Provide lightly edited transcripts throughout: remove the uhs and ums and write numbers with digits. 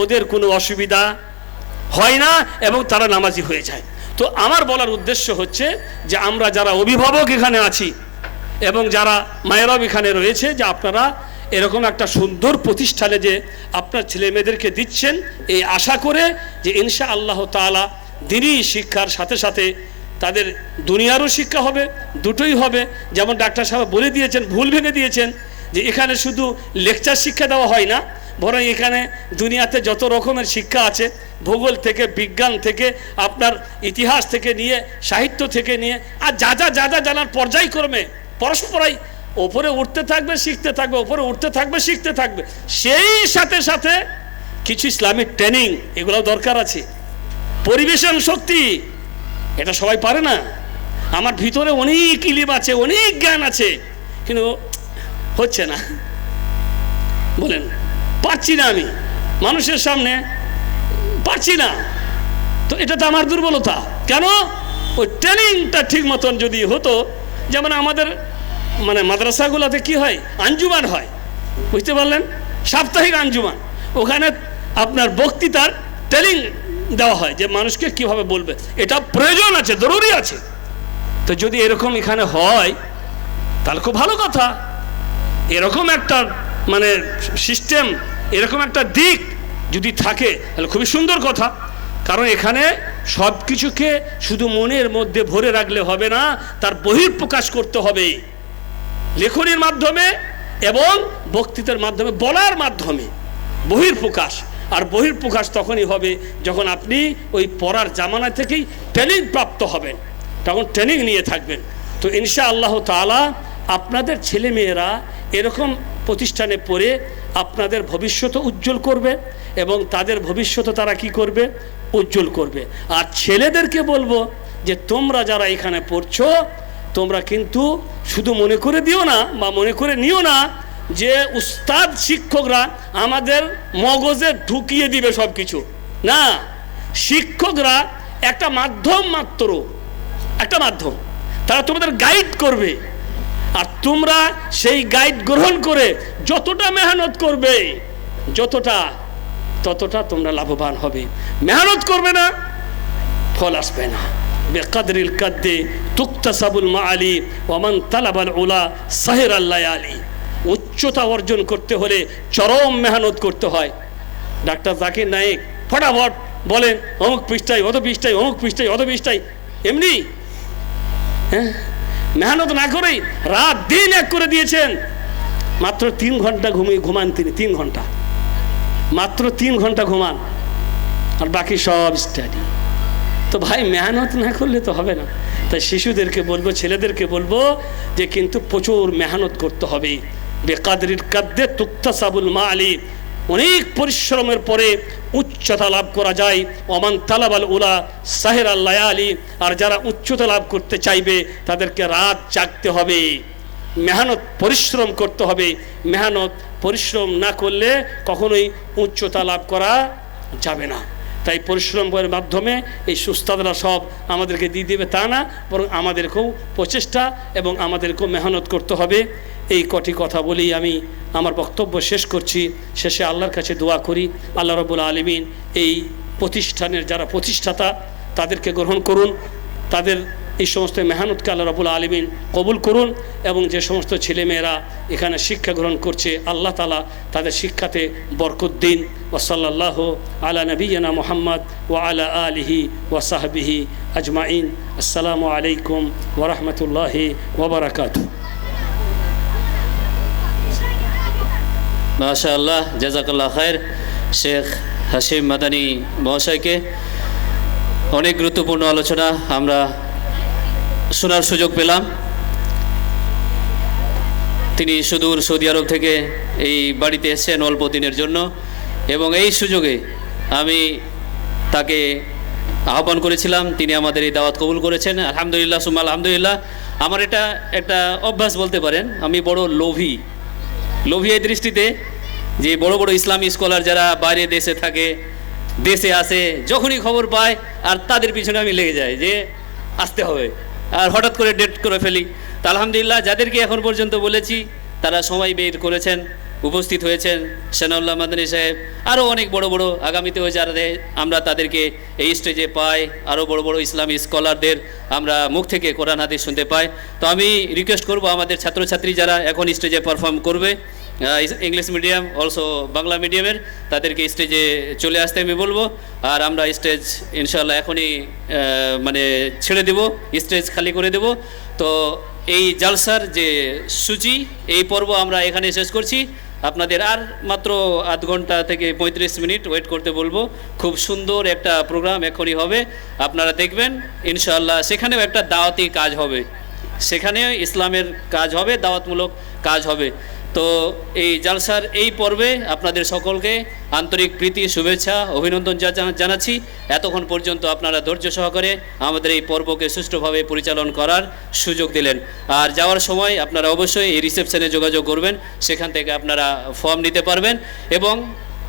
ওদের কোনো অসুবিধা হয় না এবং তারা নামাজি হয়ে যায়। তো আমার বলার উদ্দেশ্য হচ্ছে যে আমরা যারা অভিভাবক এখানে আছি এবং যারা মায়েরাও এখানে রয়েছে, যে আপনারা এরকম একটা সুন্দর প্রতিষ্ঠানে যে আপনার ছেলে মেয়েদেরকে দিচ্ছেন, এই আশা করে যে ইনশা আল্লাহ তাআলা দিনই শিক্ষার সাথে সাথে তাদের দুনিয়ারও শিক্ষা হবে, দুটোই হবে। যেমন ডাক্তার সাহেব বলে দিয়েছেন, ভুল ভেঙে দিয়েছেন যে এখানে শুধু লেকচার শিক্ষা দেওয়া হয় না, বরং এখানে দুনিয়াতে যত রকমের শিক্ষা আছে, ভূগোল থেকে, বিজ্ঞান থেকে, আপনার ইতিহাস থেকে নিয়ে, সাহিত্য থেকে নিয়ে, আর যা জানার পর্যায়ক্রমে পরস্পরাই ওপরে উঠতে থাকবে, শিখতে থাকবে, ওপরে উঠতে থাকবে, শিখতে থাকবে। সেই সাথে সাথে কিছু ইসলামিক ট্রেনিং এগুলো দরকার আছে। পরিবেশন শক্তি এটা সবাই পারে না। আমার ভিতরে অনেক ইলিম আছে, অনেক জ্ঞান আছে, কিন্তু হচ্ছে না, বলেন পারছি না, আমি মানুষের সামনে পারছি না। তো এটা তো আমার দুর্বলতা। কেন? ওই ট্রেনিংটা ঠিক মতন যদি হতো, যেমন আমাদের মানে মাদ্রাসাগুলোতে কি হয়, আঞ্জুমান হয়, বুঝতে পারলেন, সাপ্তাহিক আঞ্জুমান, ওখানে আপনার বক্তৃতার ট্রেনিং দেওয়া হয় যে মানুষকে কিভাবে বলবে, এটা প্রয়োজন আছে, জরুরি আছে। তো যদি এরকম এখানে হয় তাহলে খুব ভালো কথা। এরকম একটা মানে সিস্টেম, এরকম একটা দিক যদি থাকে তাহলে খুবই সুন্দর কথা। কারণ এখানে সব কিছুকে শুধু মনের মধ্যে ভরে রাখলে হবে না, তার বহিঃপ্রকাশ করতে হবে লেখনীর মাধ্যমে এবং বক্তৃতার মাধ্যমে, বলার মাধ্যমে বহিঃপ্রকাশ। আর বহিঃপ্রকাশ তখনই হবে যখন আপনি ওই পড়ার জামানা থেকেই ট্রেনিং প্রাপ্ত হবেন, তখন ট্রেনিং নিয়ে থাকবেন। তো ইনশা আল্লাহ তাআলা আপনাদের ছেলেমেয়েরা এরকম প্রতিষ্ঠানে পড়ে আপনাদের ভবিষ্যৎ উজ্জ্বল করবে এবং তাদের ভবিষ্যৎ তারা কি করবে, উজ্জ্বল করবে। আর ছেলেদেরকে বলবো যে তোমরা যারা এখানে পড়ছো, তোমরা কিন্তু শুধু মনে করে দিও না বা মনে করে নিও না যে উস্তাদ শিক্ষকরা আমাদের মগজে ঢুকিয়ে দিবে সব কিছু। না, শিক্ষকরা একটা মাধ্যম মাত্র, একটা মাধ্যম, তারা তোমাদের গাইড করবে। আর তোমরা সেই গাইড গ্রহণ করে যতটা মেহনত করবে, ততটা তোমরা লাভবান হবে। মেহনত করবে না, ফল আসবে না। বেকাদরিল কাদ্দে তুকতাসাবুল মাআলি ওয়া মান তালাবাল উলা সাহিরাল লায়ালি। উচ্চতা অর্জন করতে হলে চরম মেহনত করতে হয়। ডাক্তার জাকির নায়েক ফটাফট বলেন অমুক পৃষ্ঠায়, অত পৃষ্ঠায়, অমুক পৃষ্ঠায়, অত পৃষ্ঠায়, এমনি হ্যাঁ, মেহনত না করেই রাত দিন এক করে দিয়েছেন। মাত্র 3 ঘন্টা ঘুমান তিনি, 3 ঘন্টা, মাত্র 3 ঘন্টা ঘুমান, আর বাকি সব স্টাডি। তো ভাই মেহনত না করলে তো হবে না। তাই শিশুদেরকে বলবো, ছেলেদেরকে বলবো যে কিন্তু প্রচুর মেহনত করতে হবে। বেকাদরির কাদ্দে তুকতাসাবুল মাআলি, অনেক পরিশ্রমের পরে উচ্চতা লাভ করা যায়। ওমান তালাবাল উলা সাহিরাল লায়ালি, আর যারা উচ্চতা লাভ করতে চাইবে তাদেরকে রাত জাগতে হবে, মেহনত পরিশ্রম করতে হবে। মেহনত পরিশ্রম না করলে কখনোই উচ্চতা লাভ করা যাবে না। তাই পরিশ্রমের মাধ্যমে এই সুস্তাদরা সব আমাদেরকে দিয়ে দেবে তা না, বরং আমাদেরকেও প্রচেষ্টা এবং আমাদেরকেও মেহনত করতে হবে। এই কটি কথা বলেই আমি আমার বক্তব্য শেষ করছি। শেষে আল্লাহর কাছে দোয়া করি, আল্লাহ রাব্বুল আলামিন এই প্রতিষ্ঠানের যারা প্রতিষ্ঠাতা তাদেরকে গ্রহণ করুন, তাদের এই সমস্ত মেহনতকে আল্লাহ রাব্বুল আলামিন কবুল করুন, এবং যে সমস্ত ছেলেমেয়েরা এখানে শিক্ষা গ্রহণ করছে আল্লাহ তাআলা তাদের শিক্ষাতে বরকত দিন। ওয়া সাল্লাল্লাহু আলা নবিয়িনা মুহাম্মদ ওয়া আলা আলিহি ওয়া সাহবিহি আজমাইন। আসসালামু আলাইকুম ওয়া রাহমাতুল্লাহি ওয়া বারাকাতুহু। মাশাআল্লাহ, জাযাকাল্লাহ খায়ের শেখ হাশিম মাদানী মহাশয়কে। অনেক গুরুত্বপূর্ণ আলোচনা আমরা শোনার সুযোগ পেলাম। তিনি সুদূর সৌদি আরব থেকে এই বাড়িতে এসেছেন অল্প দিনের জন্য, এবং এই সুযোগে আমি তাকে আহ্বান করেছিলাম, তিনি আমাদের এই দাওয়াত কবুল করেছেন। আলহামদুলিল্লাহ সুম্মা আলহামদুলিল্লাহ। আমার এটা একটা অভ্যাস বলতে পারেন, আমি বড় লোভী এই দৃষ্টিতে যে বড় বড় ইসলামী স্কলার যারা বাইরে দেশে থাকে, দেশে আসে, যখনই খবর পায় আর তাদের পিছনে আমি লেগে যাই যে আসতে হবে, আর হঠাৎ করে ডেট করে ফেলি। তা আলহামদুলিল্লাহ যাদেরকে এখন পর্যন্ত বলেছি তারা সময় বের করেছেন উপস্থিত হয়েছেন সেনাউল্লাহ মাদানী সাহেব, আরও অনেক বড় বড় আগামীতেও যারা আমরা তাদেরকে এই স্টেজে পাই, আরও বড় বড় ইসলামী স্কলারদের আমরা মুখ থেকে কোরআন হাদিস শুনতে পাই। তো আমি রিকোয়েস্ট করব আমাদের ছাত্রছাত্রী যারা এখন স্টেজে পারফর্ম করবে ইংলিশ মিডিয়াম অলসো বাংলা মিডিয়ামের, তাদেরকে স্টেজে চলে আসতে আমি বলবো। আর আমরা স্টেজ ইনশাল্লাহ এখনই মানে ছেড়ে দেব, স্টেজ খালি করে দেব। তো এই জালসার যে সূচি, এই পর্ব আমরা এখানে শেষ করছি। আপনাদের আর মাত্র আধ ঘন্টা থেকে 35 মিনিট ওয়েট করতে বলবো। খুব সুন্দর একটা প্রোগ্রাম এখনই হবে, আপনারা দেখবেন ইনশাআল্লাহ। সেখানেও একটা দাওয়াতি কাজ হবে, সেখানে ইসলামের কাজ হবে, দাওয়াতমূলক কাজ হবে। তো এই জালসার এই পর্বে আপনাদের সকলকে আন্তরিক প্রীতি, শুভেচ্ছা, অভিনন্দন জানাচ্ছি। এতক্ষণ পর্যন্ত আপনারা ধৈর্য সহকারে আমাদের এই পর্বকে সুষ্ঠুভাবে পরিচালন করার সুযোগ দিলেন। আর যাওয়ার সময় আপনারা অবশ্যই এই রিসেপশনে যোগাযোগ করবেন, সেখান থেকে আপনারা ফর্ম নিতে পারবেন এবং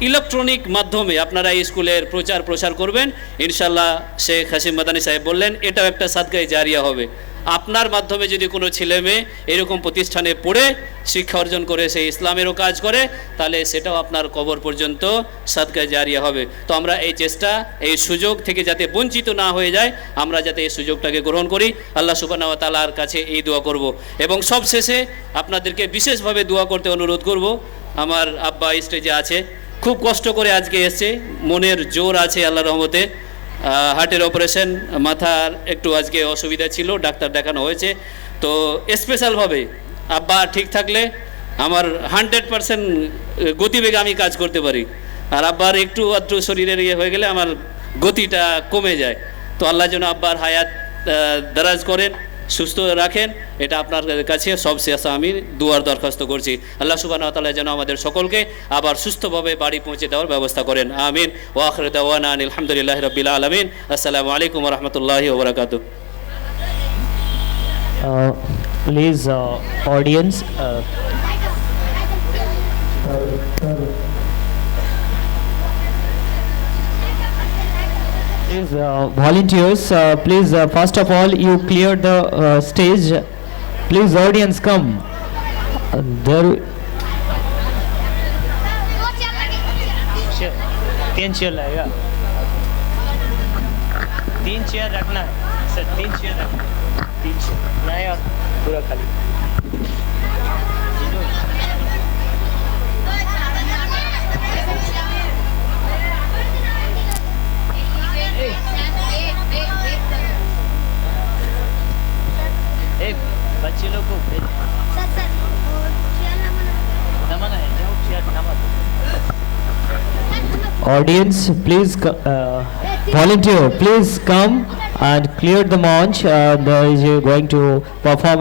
ইলেকট্রনিক মাধ্যমে আপনারা এই স্কুলের প্রচার করবেন ইনশাল্লাহ। শেখ হাসিম মাদানী সাহেব বললেন এটাও একটা সাদকায়ে জারিয়া হবে। আপনার মাধ্যমে যদি কোনো ছেলে মেয়ে এরকম প্রতিষ্ঠানে পড়ে শিক্ষা অর্জন করে সেই ইসলামেরও কাজ করে, তাহলে সেটাও আপনার কবর পর্যন্ত সাদকায়ে জারিয়া হবে। তো আমরা এই চেষ্টা, এই সুযোগ থেকে যাতে বঞ্চিত না হয়ে যায়, আমরা যাতে এই সুযোগটাকে গ্রহণ করি, আল্লাহ সুবহানাহু ওয়া তাআলার কাছে এই দোয়া করব। এবং সবশেষে আপনাদেরকে বিশেষভাবে দোয়া করতে অনুরোধ করব। আমার আব্বা স্টেজে আছে, খুব কষ্ট করে আজকে এসছে, মনের জোর আছে আল্লাহর রহমতে। হার্টের অপারেশন, মাথার একটু আজকে অসুবিধা ছিল, ডাক্তার দেখানো হয়েছে। তো স্পেশালভাবে আব্বা ঠিক থাকলে আমার 100% গতিবেগে আমি কাজ করতে পারি, আর আব্বার একটু আধটু শরীরের ইয়ে হয়ে গেলে আমার গতিটা কমে যায়। তো আল্লাহ যেন আব্বার হায়াত দারাজ করেন, সুস্থ রাখেন, এটা আপনার কাছে সবশেষে আমি দুয়ার দরখাস্ত করছি। আল্লাহ সুবহানাহু ওয়া তাআলা যেন আমাদের সকলকে আবার সুস্থভাবে বাড়ি পৌঁছে দেওয়ার ব্যবস্থা করেন, আমিন। ওয়া আখিরু দাওয়ানা আলহামদুলিল্লাহি রাব্বিল আলামিন। আসসালামু আলাইকুম ওয়া রাহমাতুল্লাহি ওয়া বারাকাতুহু। Please, audience, please, volunteers, please, first of all, you clear the stage. Please, audience, come. There. तीन चेयर लगेगा, 3 चेयर रखना है सर, 3 चेयर रखना है, 3 चेयर नहीं और पूरा खाली। बच्चे लोग को नमन है, जाओ chair Naman. Audience, please, volunteer, please come and clear the launch. There is going to perform